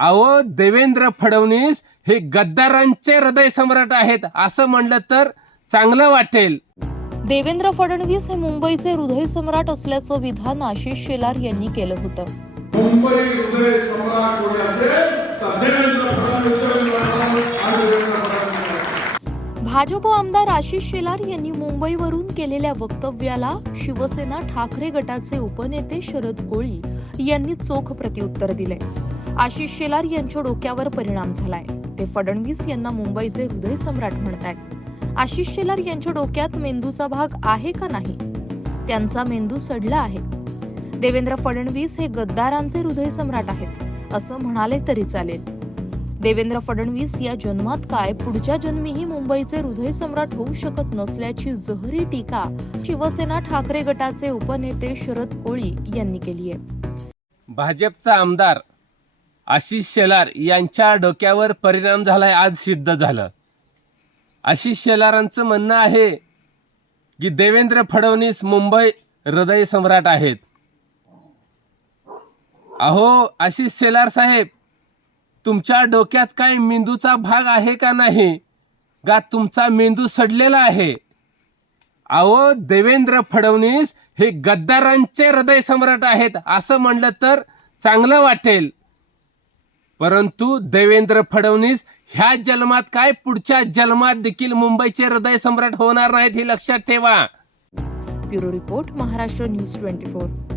अहो देवेंद्र फडणवीस हे गद्दारांचे हृदय सम्राट आहेत असं म्हणलं तर चांगलं वाटेल. देवेंद्र फडणवीस हे मुंबईचे हृदय सम्राट असल्याचं विधान आशिष शेलार यांनी केलं होतं. मुंबई हृदय सम्राट कोणी असेल तर देवेंद्र फडणवीस आणि देवेंद्र फडणवीस भाजप आमदार आशिष शेलार यांनी मुंबईवरून केलेल्या वक्तव्याला शिवसेना ठाकरे गटाचे उपनेते शरद कोळी यांनी चोख प्रत्युत्तर दिले. आशिष शेलार यांच्या डोक्यावर परिणाम झालाय. ते फडणवीस यांना मुंबईचे हृदय सम्राट म्हणतायत. आशिष शेलार यांच्या डोक्यात मेंदूचा भाग आहे का नाही? त्यांचा मेंदू सडला आहे. देवेंद्र फडणवीस हे गद्दारांचे हृदय सम्राट आहेत असं म्हणाले तरी चालेल. देवेंद्र फडणवीस या जन्मात काय? पुढच्या जन्मीही मुंबईचे हृदय सम्राट होऊ शकत नसल्याची जहरी टीका शिवसेना ठाकरे गटाचे उपनेते शरद कोळी यांनी केली आहे. भाजपचा आमदार आशिष शेलार यांच्या डोक्यावर परिणाम झालाय आज सिद्ध झालं. आशिष शेलारांचं म्हणणं आहे की देवेंद्र फडणवीस मुंबई हृदय सम्राट आहेत. अहो आशिष शेलार साहेब तुमच्या डोक्यात काय मेंदूचा भाग आहे का नाही? का तुमचा मेंदू सडलेला आहे? अहो देवेंद्र फडणवीस हे गद्दारांचे हृदय सम्राट आहेत असं म्हणलं तर चांगलं वाटेल. परंतु देवेंद्र फडणवीस ह्या जन्मात काय? पुढच्या जन्मात देखील मुंबईचे हृदय सम्राट होणार नाहीत हे लक्षात ठेवा. Bureau report Maharashtra news twenty four.